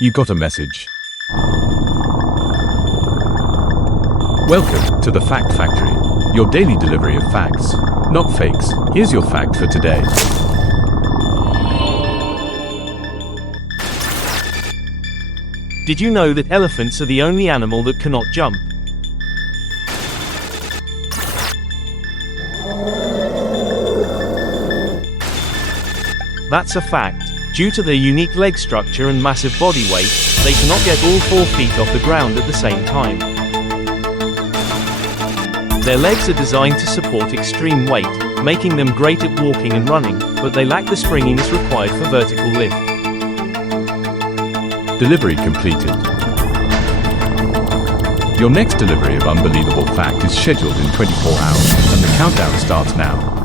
You got a message. Welcome to the Fact Factory, your daily delivery of facts, not fakes. Here's your fact for today. Did you know that elephants are the only animal that cannot jump? That's a fact. Due to their unique leg structure and massive body weight, they cannot get all 4 feet off the ground at the same time. Their legs are designed to support extreme weight, making them great at walking and running, but they lack the springiness required for vertical lift. Delivery completed. Your next delivery of unbelievable fact is scheduled in 24 hours, and the countdown starts now.